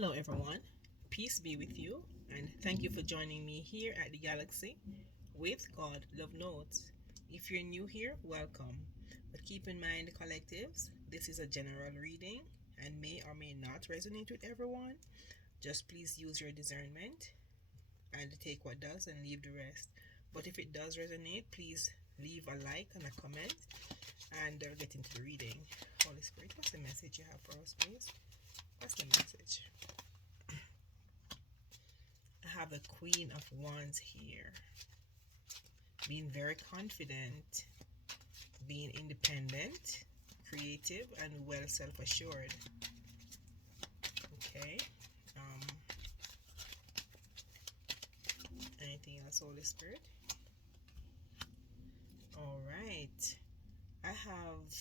Hello, everyone. Peace be with you, and thank you for joining me here at the Galaxy with God Love Notes. If you're new here, welcome. But keep in mind, collectives, this is a general reading and may or may not resonate with everyone. Just please use your discernment and take what does and leave the rest. But if it does resonate, please leave a like and a comment and get into the reading. Holy Spirit, what's the message you have for us, please? What's the message? I have the Queen of Wands here. Being very confident, being independent, creative, and well self-assured. Okay. Anything else, Holy Spirit? All right. I have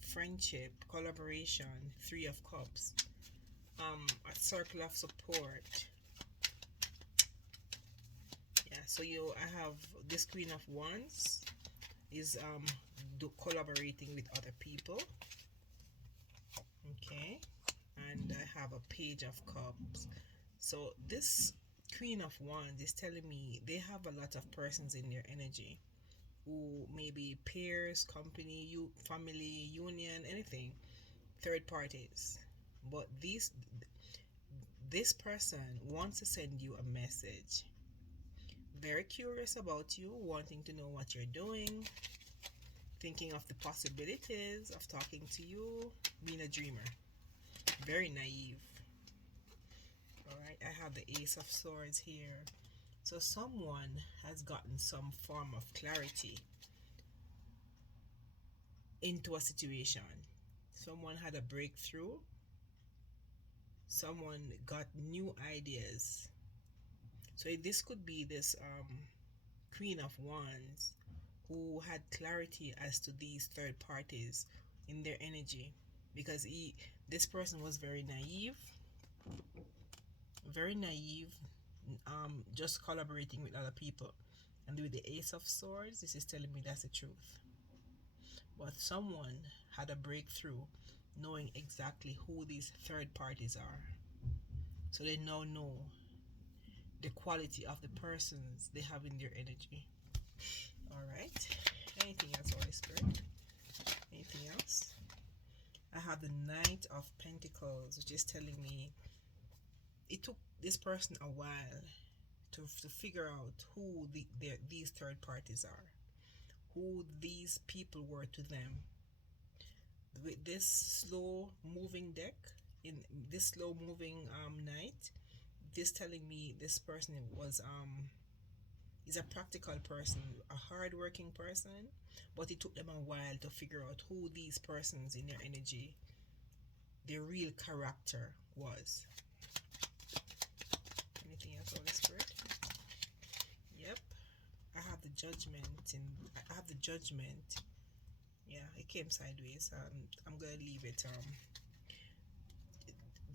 friendship, collaboration, Three of Cups. A circle of support. Yeah, so I have this Queen of Wands is collaborating with other people. Okay, and I have a Page of Cups. So this Queen of Wands is telling me they have a lot of persons in their energy who may be peers, company, family, union, anything, third parties. But this person wants to send you a message. Very curious about you, wanting to know what you're doing, thinking of the possibilities of talking to you, being a dreamer. Very naive. Alright, I have the Ace of Swords here. So someone has gotten some form of clarity into a situation. Someone had a breakthrough. Someone got new ideas. So this could be this Queen of Wands who had clarity as to these third parties in their energy, because this person was very naive, just collaborating with other people. And with the Ace of Swords, this is telling me that's the truth. But someone had a breakthrough knowing exactly who these third parties are. So they now know the quality of the persons they have in their energy. Alright. Anything else, Holy Spirit? Anything else? I have the Knight of Pentacles, which is telling me it took this person a while to figure out who these third parties are, who these people were to them. With this slow moving deck, in this slow moving night, this telling me this person is a practical person, a hard-working person, but it took them a while to figure out who these persons in their energy, their real character was. Anything else, Holy Spirit? Yep. I have the Judgment, and I have the Judgment. Yeah, it came sideways. I'm gonna leave it.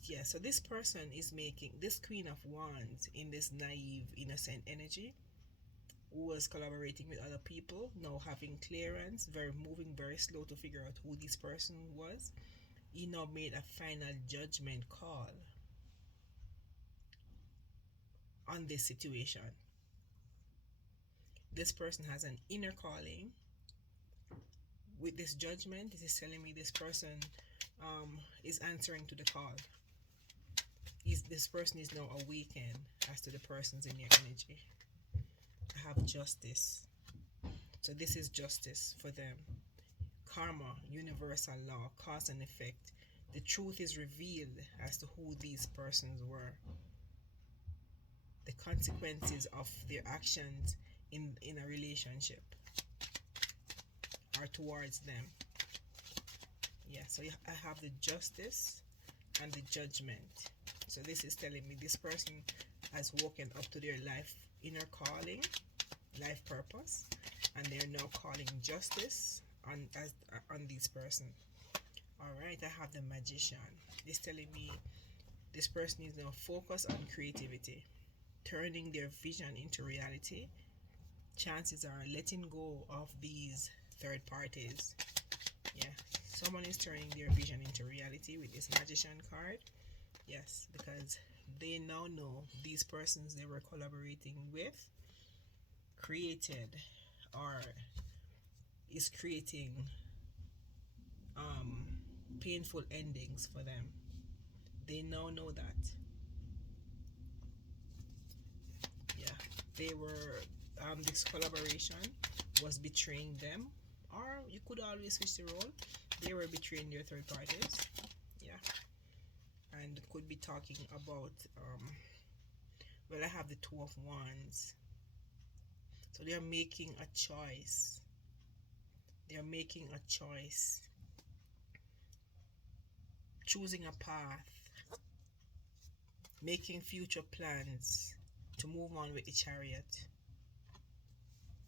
Yeah. So this person is making this Queen of Wands in this naive, innocent energy, who was collaborating with other people, now having clearance, moving very slow to figure out who this person was. He now made a final judgment call on this situation. This person has an inner calling. With this judgment, this is telling me this person is answering to the call. This person is now awakened as to the persons in their energy. I have Justice. So this is justice for them. Karma, universal law, cause and effect. The truth is revealed as to who these persons were. The consequences of their actions in a relationship are towards them. Yeah, so I have the Justice and the Judgment. So this is telling me this person has woken up to their life inner calling, life purpose, and they're now calling justice on this person. Alright, I have the Magician. This telling me this person is now focused on creativity, turning their vision into reality. Chances are letting go of these third parties. Yeah, someone is turning their vision into reality with this Magician card. Yes, because they now know these persons they were collaborating with created or is creating um, painful endings for them. They now know that. Yeah, they were this collaboration was betraying them, or you could always switch the role. They were betraying their third parties. Yeah, and could be talking about well, I have the Two of Wands, so they're making a choice. They're making a choice, choosing a path, making future plans to move on with the Chariot,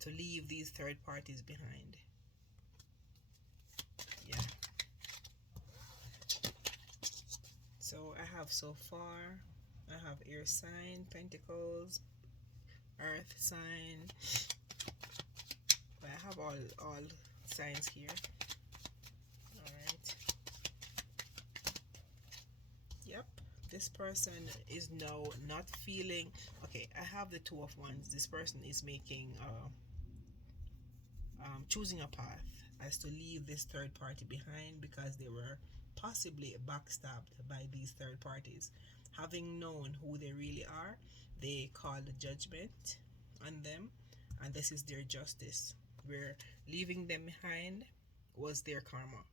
to leave these third parties behind. Yeah. So I have so far, I have air sign, Pentacles, earth sign. I have all signs here. All right. Yep. This person is now not feeling okay. I have the Two of Wands. This person is making choosing a path as to leave this third party behind because they were possibly backstabbed by these third parties. Having known who they really are, they call the judgment on them, and this is their justice. Where leaving them behind was their karma.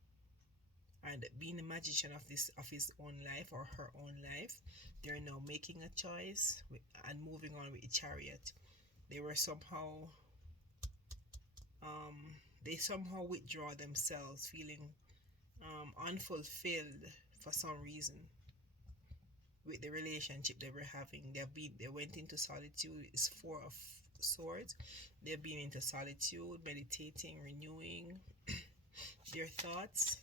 And being a magician of this of his own life or her own life, they're now making a choice and moving on with a chariot. They were somehow um, they somehow withdraw themselves, feeling unfulfilled for some reason with the relationship they were having. They went into solitude. It's Four of Swords. They've been into solitude, meditating, renewing their thoughts,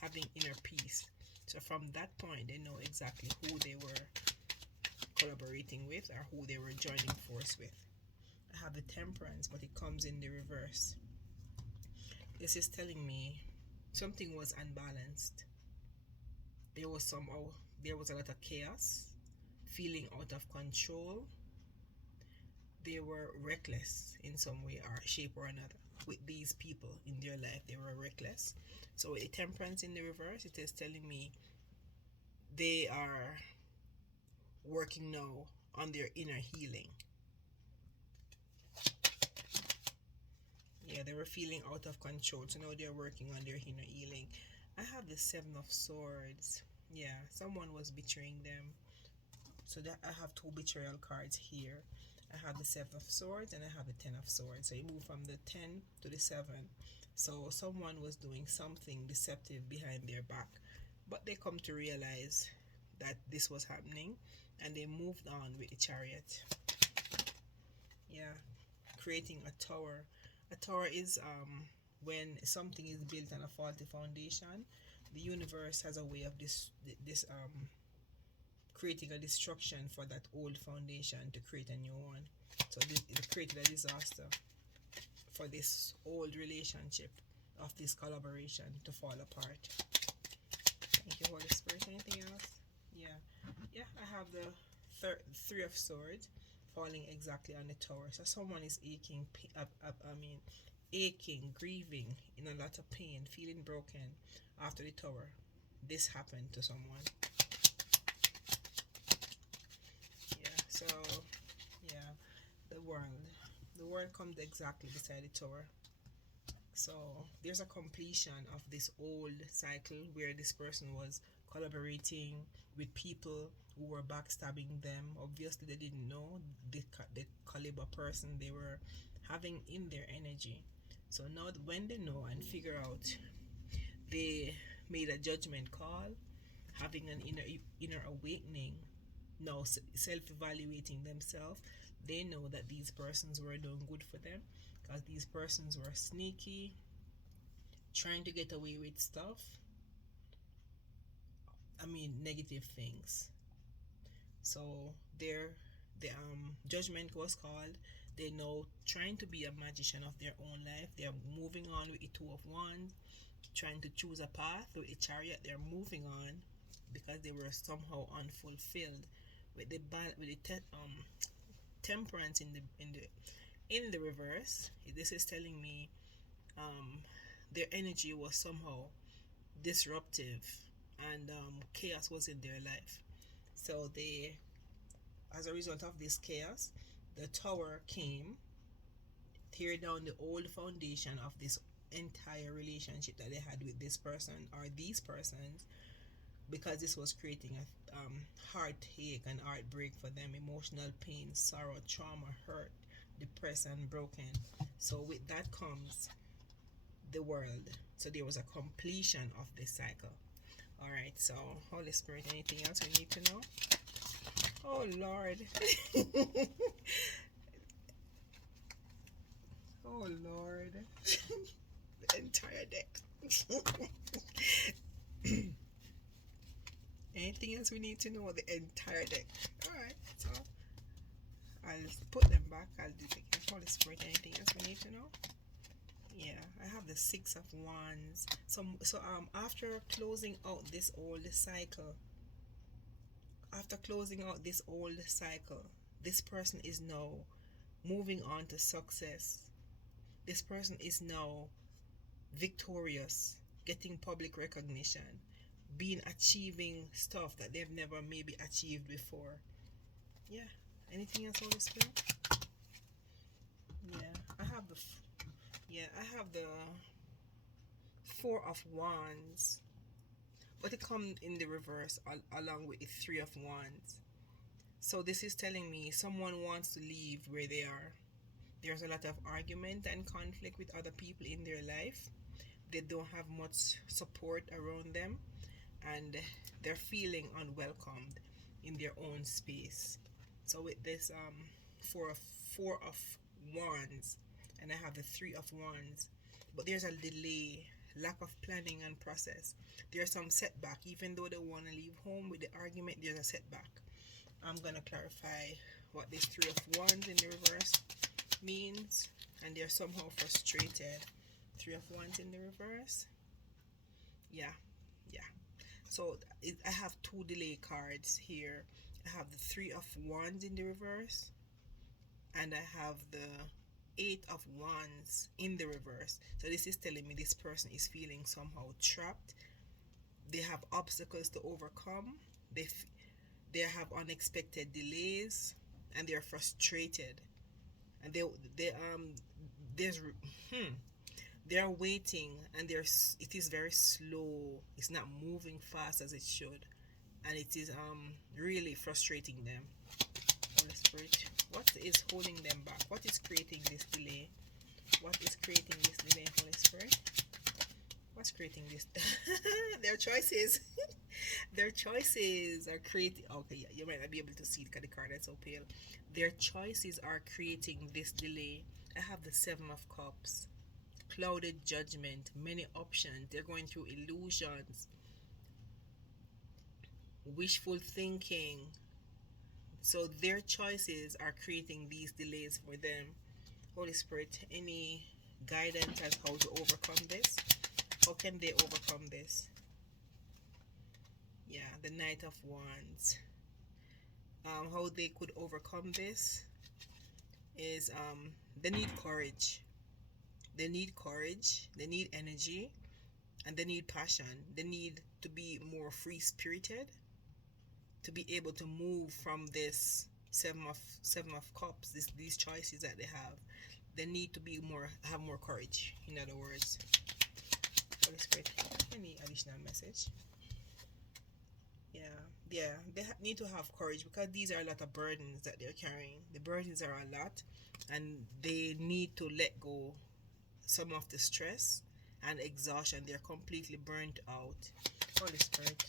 having inner peace. So from that point, they know exactly who they were collaborating with or who they were joining force with. I have the Temperance, but it comes in the reverse. This is telling me something was unbalanced. There was a lot of chaos, feeling out of control. They were reckless in some way or shape or another with these people in their life. They were reckless. So with the Temperance in the reverse, it is telling me they are working now on their inner healing. Yeah, they were feeling out of control, so now they're working on their inner healing. I have the Seven of Swords. Yeah, someone was betraying them. So that I have two betrayal cards here. I have the Seven of Swords and I have the Ten of Swords. So you move from the 10 to the 7. So someone was doing something deceptive behind their back, but they come to realize that this was happening and they moved on with the Chariot. Yeah, creating a tower. A tower is when something is built on a faulty foundation. The universe has a way of this creating a destruction for that old foundation to create a new one. So it created a disaster for this old relationship of this collaboration to fall apart. Thank you, Holy Spirit. Anything else? Yeah, yeah. I have the Three of Swords falling exactly on the tower. So someone is aching. Aching, grieving, in a lot of pain, feeling broken after the tower. This happened to someone. Yeah. So yeah, the world. The world comes exactly beside the tower. So there's a completion of this old cycle where this person was collaborating with people who were backstabbing them. Obviously, they didn't know the caliber person they were having in their energy. So now, when they know and figure out, they made a judgment call, having an inner awakening. Now, self-evaluating themselves, they know that these persons were doing good for them because these persons were sneaky, trying to get away with stuff. Negative things. So the judgment was called. They know trying to be a magician of their own life. They are moving on with the Two of Wands, trying to choose a path with a Chariot. They're moving on. because they were somehow unfulfilled with the temperance in the reverse. This is telling me um, their energy was somehow disruptive, and chaos was in their life. So they, as a result of this chaos, the tower came, tear down the old foundation of this entire relationship that they had with this person or these persons, because this was creating a heartache and heartbreak for them, emotional pain, sorrow, trauma, hurt, depressed, and broken. So with that comes the world. So there was a completion of this cycle. All right. So Holy Spirit, anything else we need to know? Oh Lord. Oh Lord. The entire deck. Anything else we need to know? The entire deck. Alright, so I'll put them back. I'll do it again. Holy Spirit, anything else we need to know? Yeah, I have the Six of Wands. So after closing out this old cycle, this person is now moving on to success. This person is now victorious, getting public recognition, achieving stuff that they've never maybe achieved before. Yeah. Anything else, Holy Spirit? Yeah. I have the Four of Wands, but it comes in the reverse along with the Three of Wands. So this is telling me someone wants to leave where they are. There's a lot of argument and conflict with other people in their life. They don't have much support around them, and they're feeling unwelcomed in their own space. So with this four of Wands, and I have the Three of Wands, but there's a delay, lack of planning and process. There's some setback, even though they want to leave home with the argument. There's a setback. I'm gonna clarify what this Three of Wands in the reverse means, and they're somehow frustrated. Three of Wands in the reverse. Yeah. So I have two delay cards here. I have the Three of Wands in the reverse, and I have the Eight of Wands in the reverse. So this is telling me this person is feeling somehow trapped. They have obstacles to overcome. They have unexpected delays, and they're frustrated. And there's they're waiting, and it is very slow. It's not moving fast as it should, and it is really frustrating them. Holy Spirit, what is holding them back? What is creating this delay? What is creating this delay, Holy Spirit? What's creating this? Their choices. Their choices are creating. Okay, yeah, you might not be able to see it because the card is so pale. Their choices are creating this delay. I have the Seven of Cups. Clouded judgment, many options. They're going through illusions, wishful thinking. So their choices are creating these delays for them. Holy Spirit, any guidance as how to overcome this? How can they overcome this? Yeah, the Knight of Wands. How they could overcome this is they need courage. They need courage. They need energy, and they need passion. They need to be more free spirited to be able to move from this seven of cups, these choices that they have. They need to have more courage, in other words. Holy Spirit, any additional message? They need to have courage, because these are a lot of burdens that they're carrying. The burdens are a lot, and they need to let go some of the stress and exhaustion. They're completely burnt out. Holy Spirit,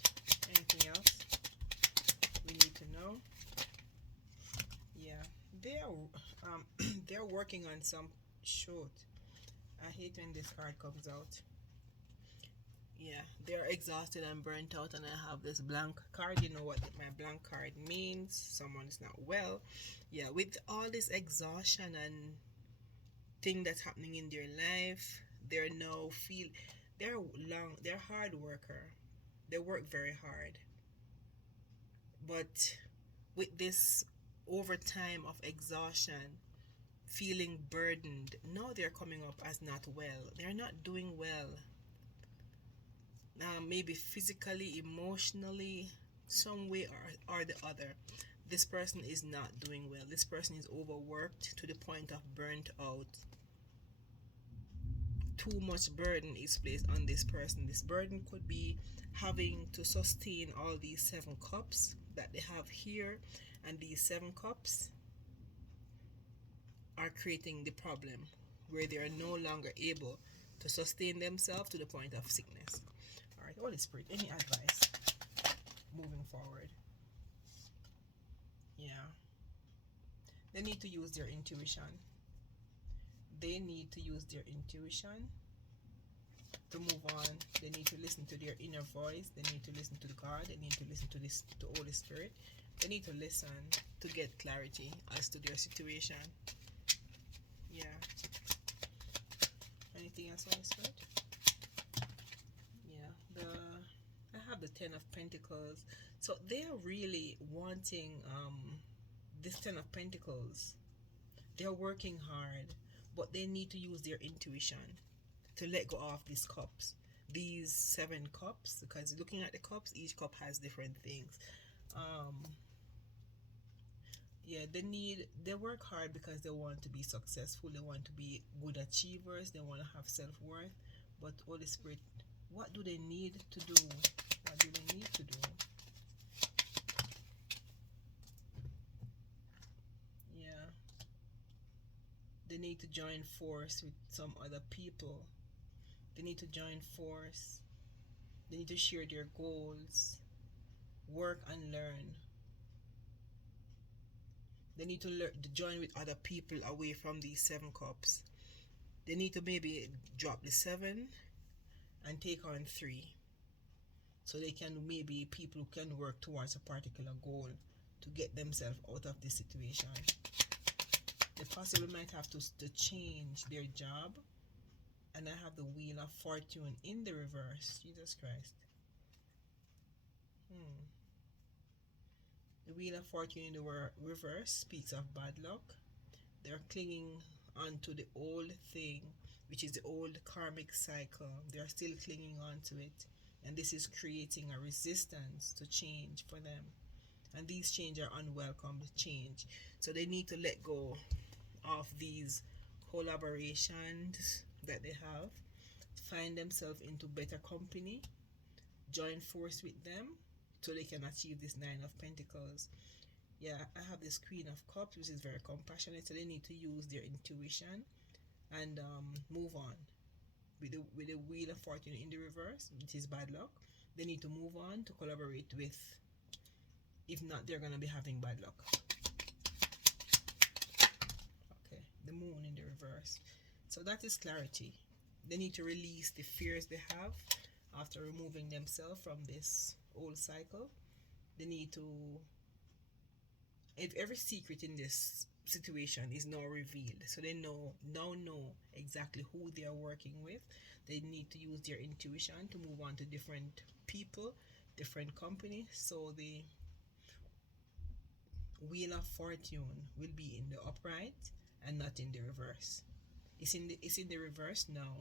anything else we need to know? Yeah, they're working on some shoot. I hate when this card comes out. Yeah, they're exhausted and burnt out, and I have this blank card. You know what my blank card means? Someone is not well. Yeah, with all this exhaustion and thing that's happening in their life, they're hard worker. They work very hard. But with this overtime of exhaustion, feeling burdened, now they're coming up as not well. They're not doing well. Maybe physically, emotionally, some way or the other. This person is not doing well. This person is overworked to the point of burnt out. Too much burden is placed on this person. This burden could be having to sustain all these 7 cups that they have here, and these 7 cups are creating the problem where they are no longer able to sustain themselves to the point of sickness. All right, Holy Spirit, any advice moving forward? Yeah, they need to use their intuition. They need to use their intuition to move on. They need to listen to their inner voice. They need to listen to God. They need to listen to this to Holy Spirit. They need to listen to get clarity as to their situation. Yeah. Anything else, Holy Spirit? Yeah. I have the 10 of Pentacles. So they are really wanting this 10 of Pentacles. They're working hard, but they need to use their intuition to let go of these cups, these 7 cups, because looking at the cups, each cup has different things. Yeah, they work hard because they want to be successful, they want to be good achievers, they want to have self-worth. But Holy Spirit, what do they need to do? What do they need to do? Yeah, they need to join force with some other people. They need to join force. They need to share their goals, work and learn. They need to join with other people away from these 7 cups. They need to maybe drop the 7 and take on 3. So they can, maybe people who can work towards a particular goal to get themselves out of this situation. They possibly might have to change their job. And I have the Wheel of Fortune in the reverse. Jesus Christ. The Wheel of Fortune in the reverse speaks of bad luck. They're clinging onto the old thing, which is the old karmic cycle. They're still clinging onto it. And this is creating a resistance to change for them. And these change are unwelcome change. So they need to let go of these collaborations that they have, find themselves into better company, join force with them so they can achieve this 9 of Pentacles. Yeah, I have this Queen of Cups, which is very compassionate, so they need to use their intuition and move on. With the Wheel of Fortune in the reverse, which is bad luck, they need to move on to collaborate with. If not, they're going to be having bad luck. Okay, the Moon in the reverse. So that is clarity. They need to release the fears they have after removing themselves from this old cycle. They need to, if every secret in this situation is now revealed, so they now know exactly who they are working with. They need to use their intuition to move on to different people, different companies. So the Wheel of Fortune will be in the upright and not in the reverse. It's in the reverse now.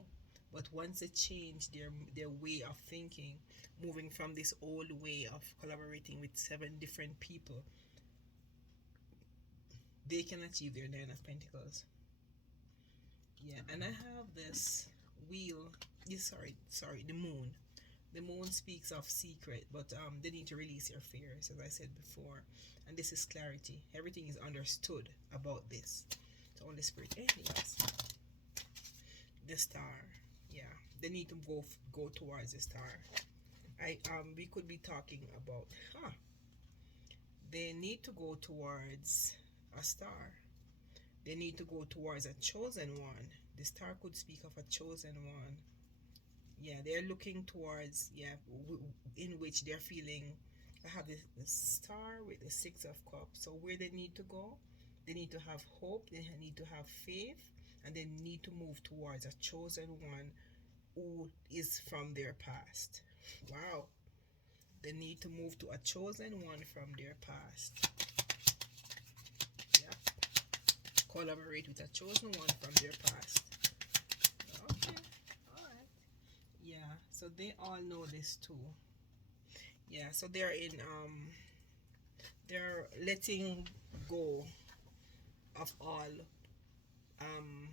But once they change their way of thinking, moving from this old way of collaborating with 7 different people, they can achieve their 9 of Pentacles. Yeah, and I have this wheel. Sorry, the Moon. The Moon speaks of secret, but they need to release your fears, as I said before. And this is clarity. Everything is understood about this. So Holy Spirit, anything else? The Star. Yeah, they need to go towards the star. We could be talking about they need to go towards a star. They need to go towards a chosen one. The star could speak of a chosen one. Yeah, they're looking towards, in which they're feeling. I have the star with the 6 of Cups. So where they need to go, they need to have hope, they need to have faith, and they need to move towards a chosen one who is from their past. Wow. They need to move to a chosen one from their past. Yep. Collaborate with a chosen one from their past. Okay. Alright. Yeah, so they all know this too. Yeah, so they're letting go of all um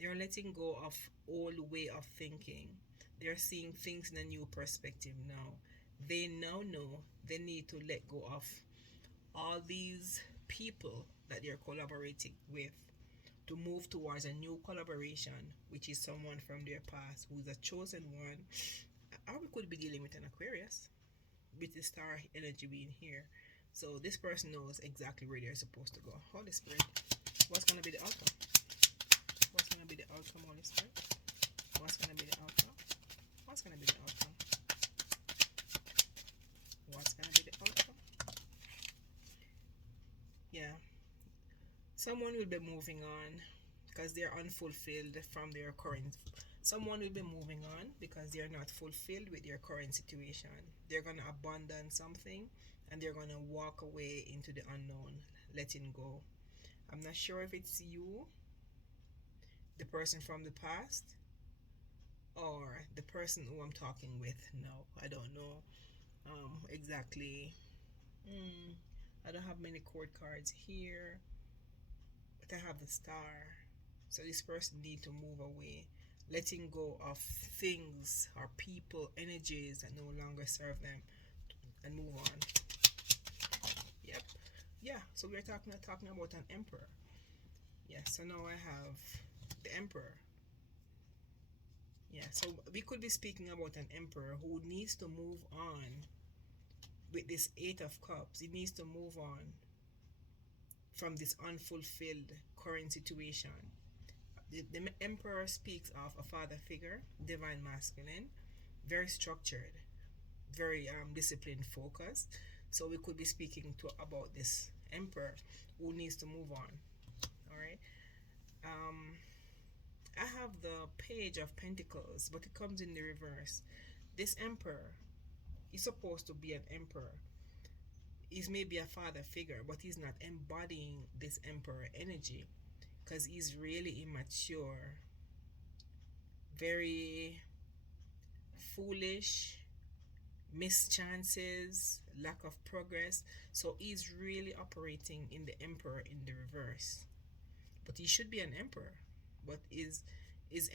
they're letting go of old way of thinking. They're seeing things in a new perspective now. They now know they need to let go of all these people that they're collaborating with to move towards a new collaboration, which is someone from their past who's a chosen one. Or we could be dealing with an Aquarius, with the star energy being here. So this person knows exactly where they're supposed to go. Holy Spirit, what's going to be the outcome? What's going to be the outcome, Holy Spirit? What's going to be the outcome? What's going to be the outcome? What's going to be the outcome? Yeah. Someone will be moving on because they're unfulfilled from their current. Someone will be moving on because they're not fulfilled with their current situation. They're going to abandon something and they're going to walk away into the unknown, letting go. I'm not sure if it's you, the person from the past, or the person who I'm talking with now. I don't know exactly. I don't have many court cards here, but I have the star. So this person need to move away, letting go of things or people, energies that no longer serve them, and move on. Yep. Yeah. So we're talking about an emperor. Yeah. So now I have the emperor. Yeah. So we could be speaking about an emperor who needs to move on with this Eight of Cups. He needs to move on from this unfulfilled current situation. The emperor speaks of a father figure, divine masculine, very structured, very disciplined, focused. So we could be speaking to about this emperor who needs to move on. All right. I have the Page of Pentacles, but it comes in the reverse. This emperor is supposed to be an emperor. He's maybe a father figure, but he's not embodying this emperor energy because he's really immature, very foolish, missed chances, lack of progress. So he's really operating in the emperor in the reverse. But he should be an emperor. But his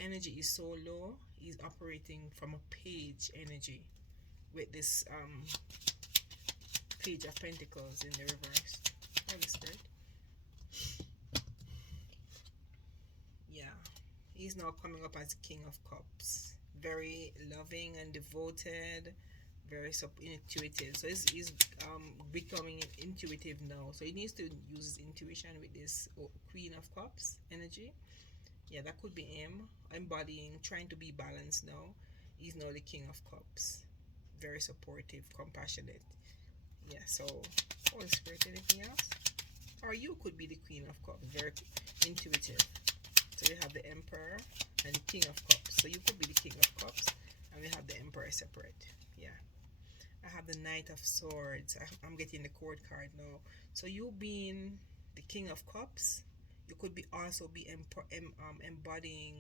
energy is so low, he's operating from a page energy with this Page of Pentacles in the reverse. Holy Spirit. Yeah. He's now coming up as the King of Cups. Very loving and devoted, very intuitive. So he's becoming intuitive now. So he needs to use his intuition with this Queen of Cups energy. Yeah, that could be him embodying, trying to be balanced now. He's now the King of Cups. Very supportive, compassionate. Yeah, so Holy Spirit, anything else? Or you could be the Queen of Cups, very intuitive. So you have the Emperor and the King of Cups. So you could be the King of Cups and we have the Emperor separate. Yeah. I have the Knight of Swords. I'm getting the court card now. So you being the King of Cups, you could be also be embodying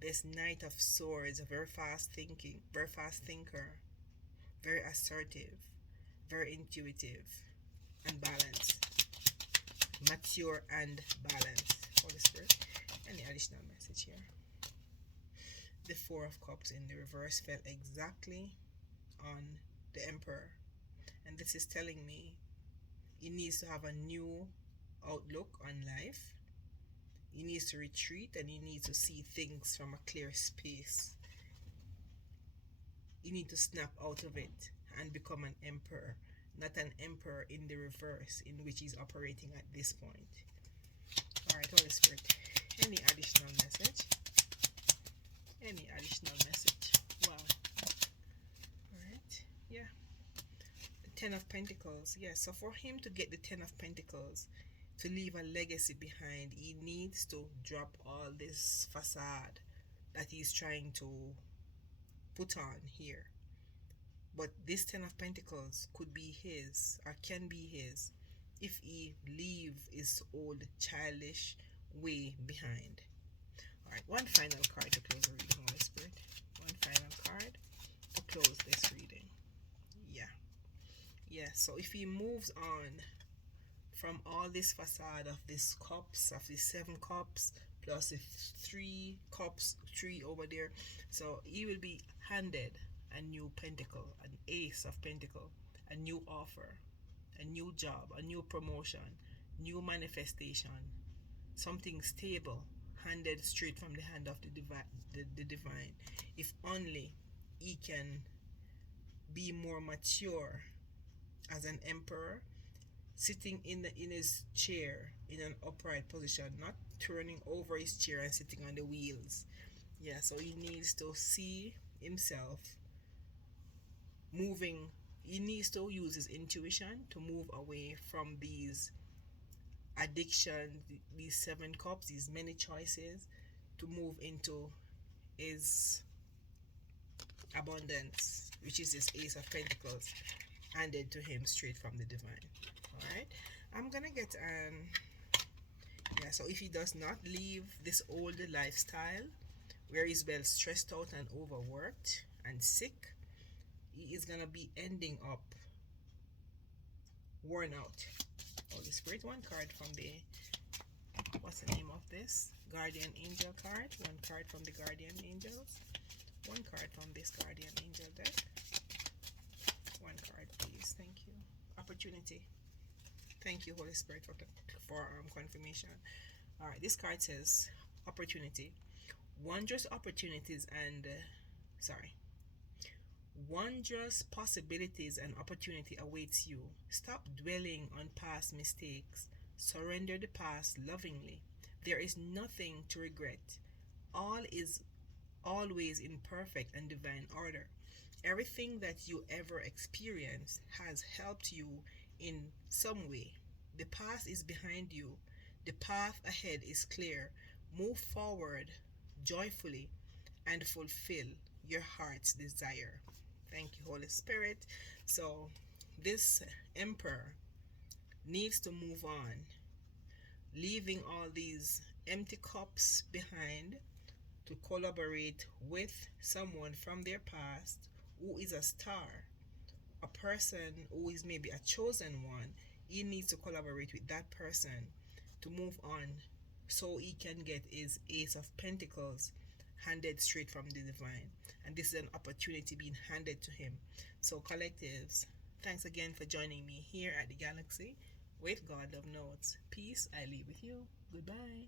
this Knight of Swords, a very fast thinker, very assertive, very intuitive and balanced, mature and balanced. Holy Spirit, any additional message here? The Four of Cups in the reverse fell exactly on the Emperor, and this is telling me he needs to have a new outlook on life. He needs to retreat and he needs to see things from a clear space. You need to snap out of it and become an emperor, not an emperor in the reverse in which he's operating at this point. Alright, Holy Spirit, any additional message? Any additional message? Wow. Alright, yeah. The Ten of Pentacles. Yes, so for him to get the Ten of Pentacles, to leave a legacy behind, he needs to drop all this facade that he's trying to put on here. But this Ten of Pentacles could be his, or can be his, if he leave his old childish way behind. Alright, one final card to close the reading, Holy Spirit. One final card to close this reading. Yeah, so if he moves on from all this facade of these cups, of these 7 cups, plus the 3 cups, 3 over there, so he will be handed a new pentacle, an ace of pentacle, a new offer, a new job, a new promotion, new manifestation, something stable, handed straight from the hand of the divine. If only he can be more mature as an emperor, sitting in his chair in an upright position, not turning over his chair and sitting on the wheels. Yeah, so he needs to see himself moving. He needs to use his intuition to move away from these addiction, these 7 cups, these many choices, to move into his abundance, which is his Ace of Pentacles, handed to him straight from the divine. Alright, I'm gonna get yeah, so if he does not leave this old lifestyle where he's well stressed out and overworked and sick, he is gonna be ending up worn out. Holy Spirit, one card from the, what's the name of this? Guardian Angel card. One card from the Guardian Angels. One card from this Guardian Angel deck. One card, please. Thank you. Opportunity. Thank you, Holy Spirit, for confirmation. All right, this card says opportunity. Wondrous opportunities and wondrous possibilities and opportunity awaits you. Stop dwelling on past mistakes. Surrender the past lovingly. There is nothing to regret. All is always in perfect and divine order. Everything that you ever experienced has helped you in some way. The past is behind you. The path ahead is clear. Move forward joyfully and fulfill your heart's desire. Thank you, Holy Spirit. So this emperor needs to move on, leaving all these empty cups behind, to collaborate with someone from their past who is a star, a person who is maybe a chosen one. He needs to collaborate with that person to move on, so he can get his Ace of Pentacles handed straight from the divine. And this is an opportunity being handed to him. So collectives, thanks again for joining me here at the Galaxy with God Love Notes. Peace, I leave with you. Goodbye.